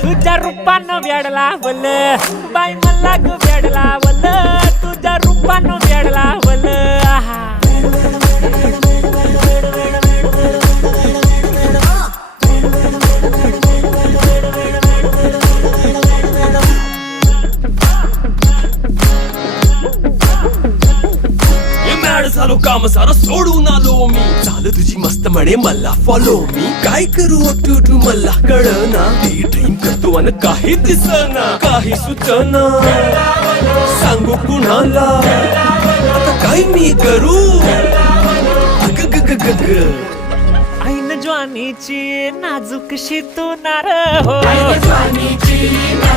तुझ्या रूपानं वेडला वल बाई मला ग वेडला वल तुझ्या रूपानं वेडला वल आहा झालो काम सारा सोडून आलो मी झालं तुझी मस्त म्हणे मला फॉलो मी काय करू टू मला कळना ती ड्रीम करतो आणि काही दिसना काही सुचना सांगू कुणाला आता काय मी करू अग ग ग ग ग ऐन ज्वानीची नाजूक शी तू नार हो ज्वानीची